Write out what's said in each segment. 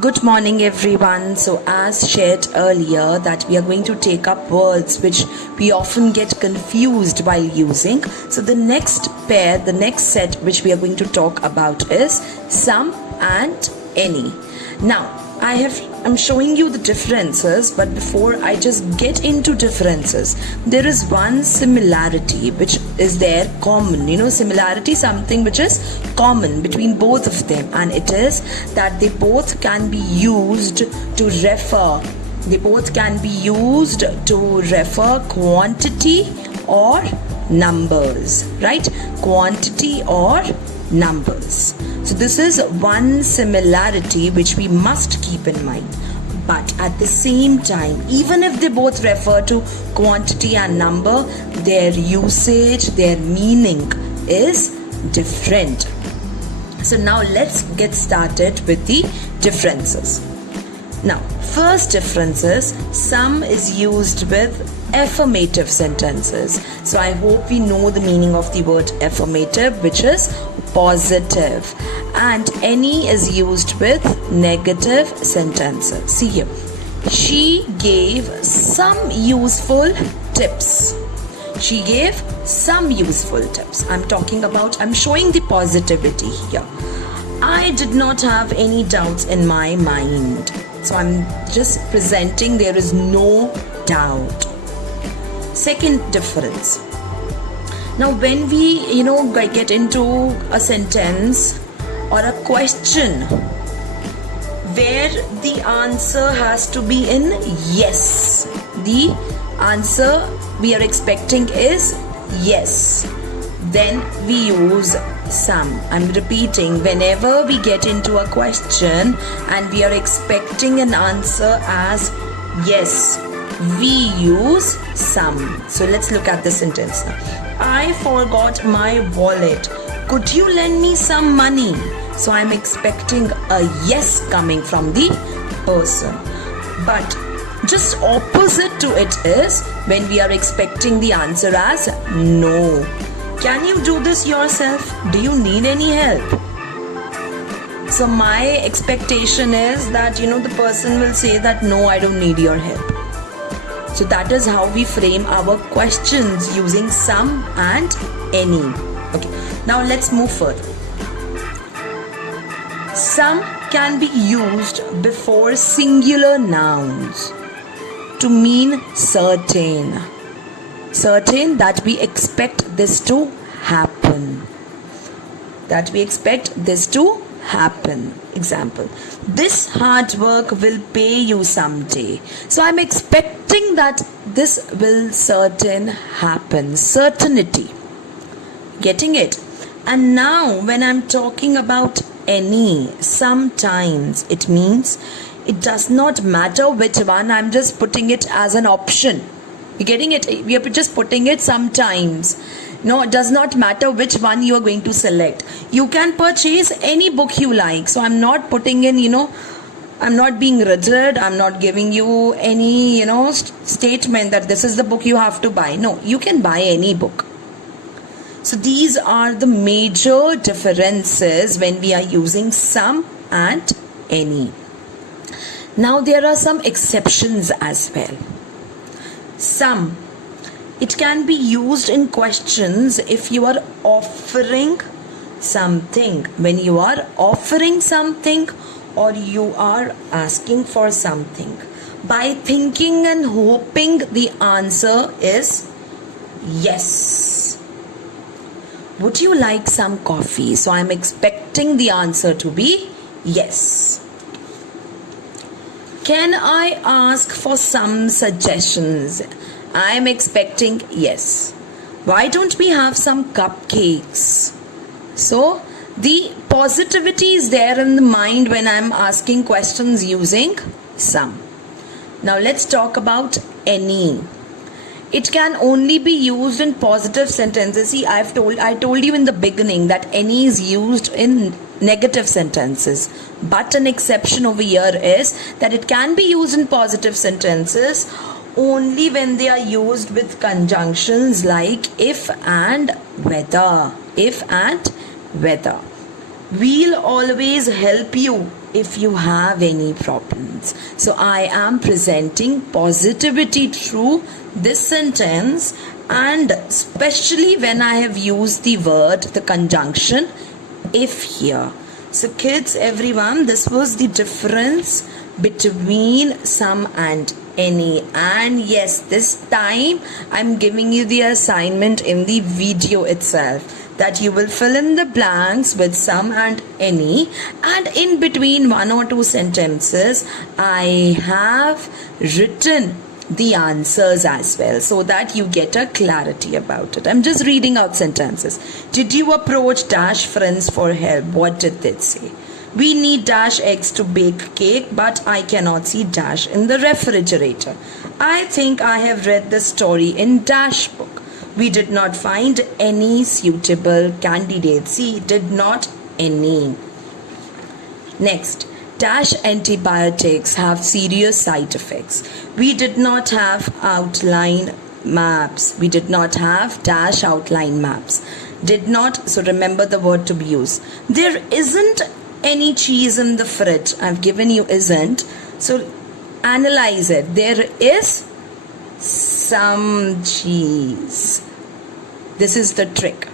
Good morning everyone. So as shared earlier that we are going to take up words which we often get confused while using. So the next set which we are going to talk about is some and any. Now I'm showing you the differences, but before I just get into differences, there is one similarity which is there common. Similarity, something which is common between both of them, and it is that they both can be used to refer. They both can be used to refer quantity or numbers, right? Quantity or numbers. So this is one similarity which we must keep in mind. But at the same time, even if they both refer to quantity and number, their usage, their meaning is different. So now let's get started with the differences. Now, first difference is some is used with affirmative sentences. So I hope we know the meaning of the word affirmative, which is positive, and any is used with negative sentences. See here, she gave some useful tips. She gave some useful tips. I'm showing the positivity here. I did not have any doubts in my mind. So I'm just presenting there is no doubt. Second difference. Now when we get into a sentence or a question where the answer has to be in yes, the answer we are expecting is yes, then we use some. I'm repeating, whenever we get into a question and we are expecting an answer as yes, we use some. So let's look at the sentence now. I forgot my wallet. Could you lend me some money? So I'm expecting a yes coming from the person. But just opposite to it is when we are expecting the answer as no. Can you do this yourself? Do you need any help? So my expectation is that the person will say that no, I don't need your help. So that is how we frame our questions using some and any. Okay, now let's move further. Some can be used before singular nouns to mean certain. Certain, that we expect this to happen. That we expect this to happen. Example, this hard work will pay you someday. So I'm expecting that this will certain happen. Certainty. Getting it? And now when I'm talking about any, sometimes it means it does not matter which one, I'm just putting it as an option. You're getting it? We are just putting it sometimes. No, it does not matter which one you are going to select. You can purchase any book you like. So I'm not putting in, I'm not being rigid. I'm not giving you any, statement that this is the book you have to buy. No, you can buy any book. So these are the major differences when we are using some and any. Now there are some exceptions as well. Some. It can be used in questions if you are offering something. When you are offering something or you are asking for something, by thinking and hoping the answer is yes. Would you like some coffee? So I'm expecting the answer to be yes. Can I ask for some suggestions? I'm expecting yes. Why don't we have some cupcakes? So the positivity is there in the mind when I'm asking questions using some. Now let's talk about any. It can only be used in positive sentences. See, I told you in the beginning that any is used in negative sentences. But an exception over here is that it can be used in positive sentences only when they are used with conjunctions like if and whether. If and whether. We'll always help you if you have any problems. So I am presenting positivity through this sentence, and especially when I have used the word, the conjunction if here. So kids, everyone, this was the difference between some and any. And yes, this time I'm giving you the assignment in the video itself, that you will fill in the blanks with some and any, and in between one or two sentences I have written the answers as well, so that you get a clarity about it. I'm just reading out sentences. Did you approach dash friends for help? What did they say? We need dash eggs to bake cake, but I cannot see dash in the refrigerator. I think I have read the story in dash book. We did not find any suitable candidates. See, did not any. Next, dash antibiotics have serious side effects. We did not have outline maps. We did not have dash outline maps. Did not, so remember the word to be used. There isn't any cheese in the fridge. I've given you isn't. So analyze it. There is some cheese. This is the trick.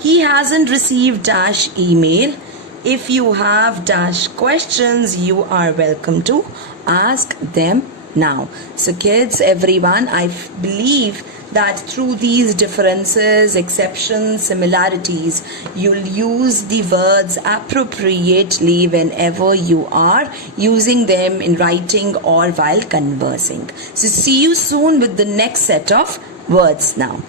He hasn't received dash email. If you have dash questions, you are welcome to ask them now. So kids, everyone, I believe that through these differences, exceptions, similarities, you'll use the words appropriately whenever you are using them in writing or while conversing. So see you soon with the next set of words now.